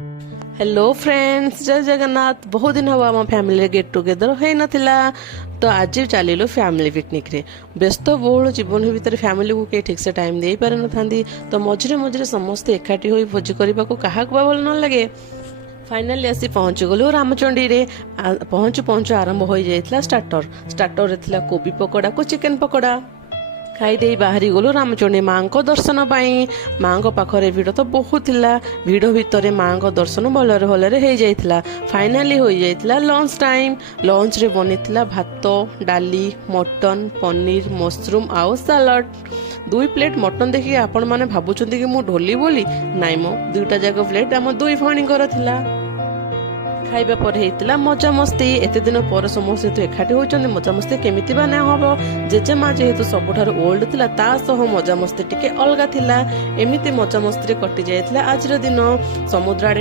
Hello friends, जय जगन्नाथ। बहुत दिन हवा आम फैमिली गेट टुगेदर हो नथिला, तो आज चलिलु फैमिली पिकनिक रे। व्यस्त बहुल जीवन भितर फैमिली को कहीं ठीक से टाइम दे पारे नथांती, तो मझिरे मझिरे समस्ते एकाठी होई भोजी करबा को काहाक बा भल न लगे। फाइनाली आसी पहुंची गलु रामचंडी रे। पहुंचु पहुंचु आरंभ हो जाइथिला स्टार्टर रे थिला कोबी पकोड़ा को चिकेन पकोड़ा। खाईदे बाहरी गलु रामचंडी माँ को दर्शन पाई। माँ को पाखरे भिड़ तो बहुत थिला। भिड़ भितर माँ को दर्शन भलरे भलरे हो जाइथिला। फाइनाली हो जाइथिला लंच टाइम। लंच रे बनिथिला भात, डाली, मटन, पनीर, मशरूम आउ सालाड। 2 प्लेट मटन देखिए आपण माने भाबुचंदी कि मु ढोली बोली नाइ मो 2टा जाक प्लेट आम 2 भणीकर थिला। खाइबा पर हेतिला मजा मस्ती। एते दिन पर समस्त तो एकाठी होचंदी, मजा मस्ती केमिति बा ना हबो। जेजेमा जेहेतु सबुठार ओल्ड थिला, ता सह मजा मस्ती टिके अलगा थिला। एमिति मजा मस्ती कटि जाइथिला आज दिन। समुद्र आड़े